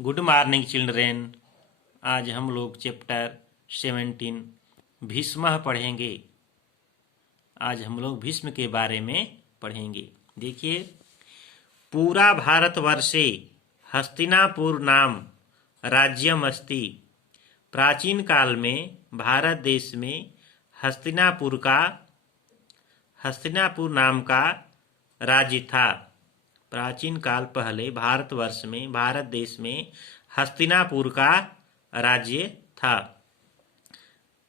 Good morning children. आज हम लोग चैप्टर 17 भीष्म पढ़ेंगे। आज हम लोग भीष्म के बारे में पढ़ेंगे। देखिए, पूरा भारतवर्षे हस्तिनापुर नाम राज्यम अस्ति। प्राचीन काल में भारत देश में हस्तिनापुर नाम का राज्य था। प्राचीन काल पहले भारतवर्ष में भारत देश में हस्तिनापुर का राज्य था।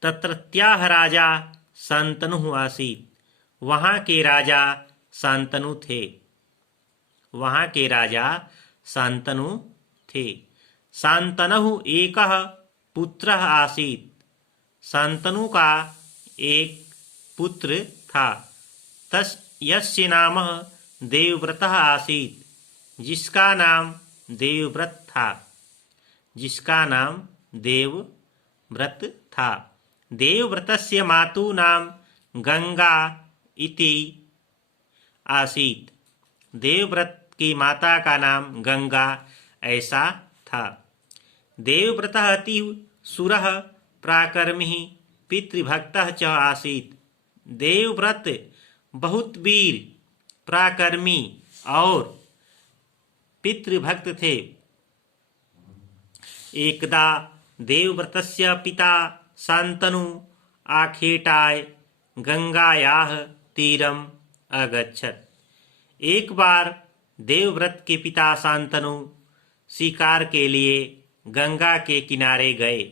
तत्रत्याः राजा शांतनु आसीत्। वहाँ के राजा शांतनु थे। वहाँ के राजा शांतनु थे। शांतनु एकः पुत्रः आसीत्। शांतनु का एक पुत्र था। यस्य नाम देवव्रतः आसीत्। जिसका नाम देवव्रत था। जिसका नाम देवव्रत था। देवव्रतस्य मातुः नाम गंगा इति आसीत्। देवव्रत की माता का नाम गंगा ऐसा था। देवव्रतः अतीव शूरः पराक्रमी पितृभक्तः च आसीत्। देवव्रत बहुत वीर पराक्रमी और पितृभक्त थे। एकदा देवव्रतस्य पिता शांतनु आखेटाय गंगायाः तीरम अगच्छत्। एक बार देवव्रत के पिता शांतनु शिकार के लिए गंगा के किनारे गए।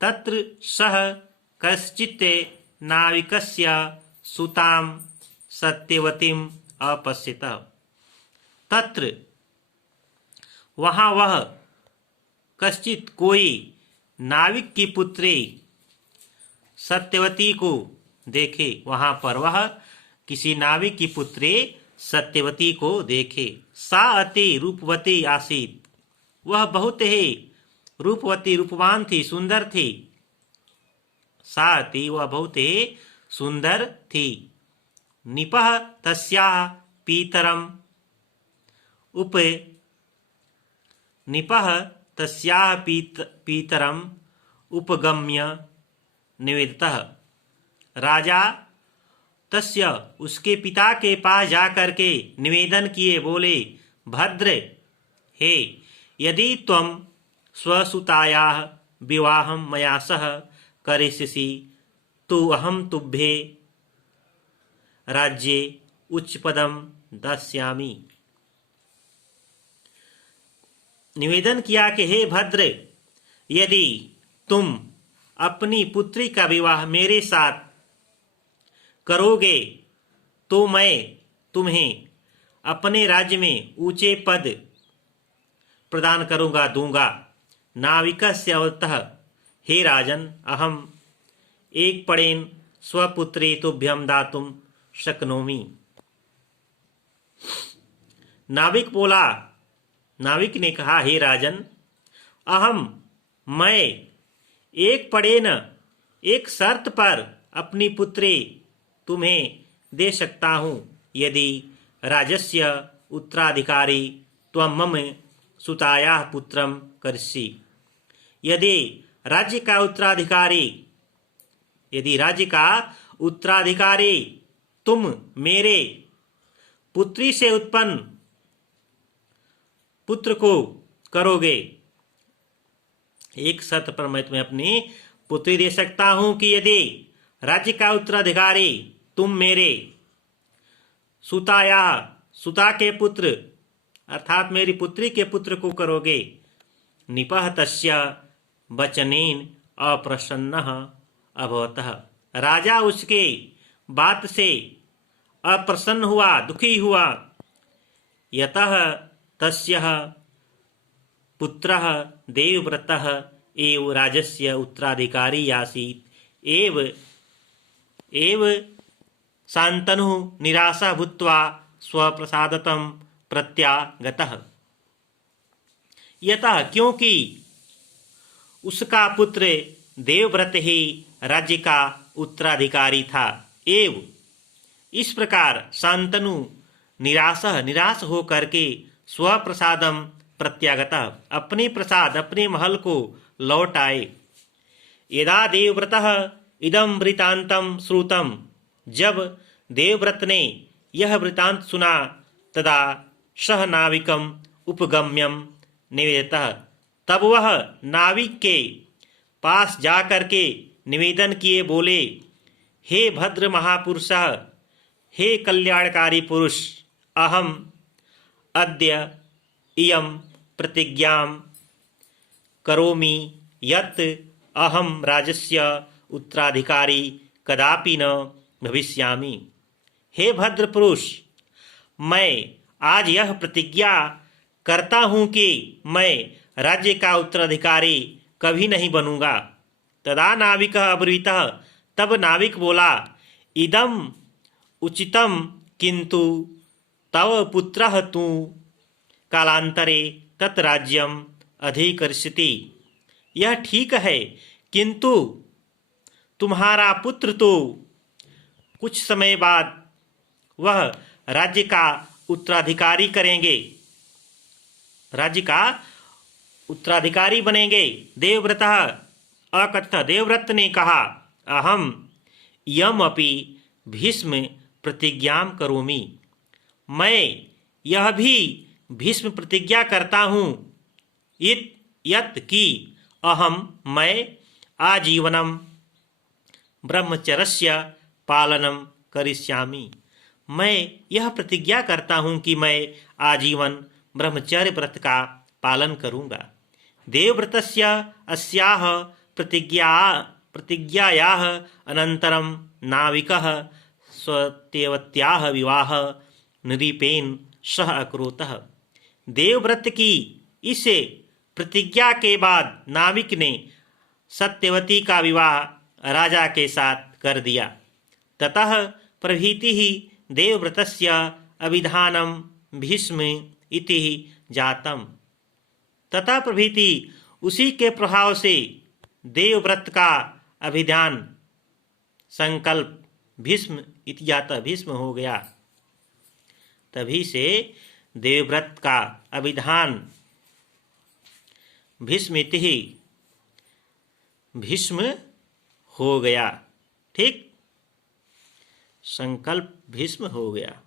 तत्र सः कश्चित् नाविकस्य सुतां सत्यवतीम् अपश्यत। तत्र वहाँ वह कश्चित कोई नाविक की पुत्री सत्यवती को देखे। वहाँ पर वह किसी नाविक की पुत्री सत्यवती को देखे। सा अति रूपवती आसीत्। वह बहुत ही रूपवती रूपवान थी, सुंदर थी। सा अति वह बहुत ही सुंदर थी। निपः तस्याः पीतरम पीतरम उपगम्य निवेदितः। राजा तस्य उसके पिता के पास जाकर के निवेदन किए, बोले, भद्र हे, यदि त्वं स्वसुतायाः विवाहं मया सह करिष्यसि तो अहं तुभ्ये राज्ये उच्चपदं दास्यामि। निवेदन किया कि हे भद्र, यदि तुम अपनी पुत्री का विवाह मेरे साथ करोगे तो मैं तुम्हें अपने राज्य में ऊंचे पद प्रदान दूंगा। नाविकस्य उक्तः, हे राजन, अहम एक पड़ेन स्वपुत्री तुभ्यं दातुं शक्नोमि। नाविक ने कहा, हे राजन, मैं एक पड़ेन एक शर्त पर अपनी पुत्री तुम्हें दे सकता हूँ। यदि राजस्य उत्तराधिकारी त्वं मम सुतायाः पुत्रं करिष्यसि। यदि राज्य का उत्तराधिकारी तुम मेरे पुत्री से उत्पन्न पुत्र को करोगे। एक शर्त पर मैं तुम्हें अपनी पुत्री दे सकता हूं कि यदि राज्य का उत्तराधिकारी तुम मेरे सुता के पुत्र अर्थात मेरी पुत्री के पुत्र को करोगे। निपः तस्य वचनेन अप्रसन्नः अभवतः। राजा उसके बात से अप्रसन्न हुआ, दुखी हुआ। यतः तस्यः पुत्रः देवव्रतः एव राजस्य उत्तराधिकारी आसीत्। एव शान्तनुः निराशः भूत्वा स्वप्रसादतं प्रत्यागतः। यतः क्योंकि उसका पुत्र देवव्रत ही राज्य का उत्तराधिकारी था। एव इस प्रकार शांतनु निराश होकर के स्वप्रसादम प्रत्यागतः, अपने प्रसाद अपने महल को लौट आए। यदा देवव्रतः इदं वृतांतं श्रुतं, जब देवव्रत ने यह वृतांत सुना, तदा सह नाविकम उपगम्यम निवेदितः, तब वह नाविक के पास जाकर के निवेदन किए बोले, हे भद्र महापुरुषः, हे कल्याणकारी पुरुष, अहम अद्य इयं प्रतिज्ञां करोमि यत् अहम राज्यस्य उत्तराधिकारी कदापि न भविष्यामि। हे भद्र पुरुष, मैं आज यह प्रतिज्ञा करता हूँ कि मैं राज्य का उत्तराधिकारी कभी नहीं बनूंगा। तदा नाविकः अब्रवीतः, तब नाविक बोला, इदम उचितम किंतु तव पुत्रः तु कालांतरे तत् राज्यम अधिकरिष्यति। यह ठीक है, किंतु तुम्हारा पुत्र तो कुछ समय बाद वह राज्य का उत्तराधिकारी करेंगे, राज्य का उत्तराधिकारी बनेंगे। देवव्रतः अकथयत्, देवव्रत ने कहा, अहम यम अपि भीष्म प्रतिज्ञां करोमि, मैं यह भी भीष्म प्रतिज्ञा करता हूँ यत् कि अहम मैं आजीवनम ब्रह्मचर्यस्य पालनम करिष्यामि। मैं यह प्रतिज्ञा करता हूँ कि मैं आजीवन ब्रह्मचर्य व्रत का पालन करूँगा। देवव्रतस्य अस्याः प्रतिज्ञायाः अनन्तरं नाविकः स्वतेवत्याः विवाह नृपेण सह अकरोतः। देवव्रत की इस प्रतिज्ञा के बाद नाविक ने सत्यवती का विवाह राजा के साथ कर दिया। ततः प्रभृति ही देवव्रतस्य अभिधानं भीष्म इति जातम। तथा प्रभृति उसी के प्रभाव से देवव्रत का अभिधान संकल्प भीष्म इति जाता, भीष्म हो गया। तभी से देवव्रत का अभिधान भीष्म इति भीष्म हो गया। ठीक, संकल्प भीष्म हो गया।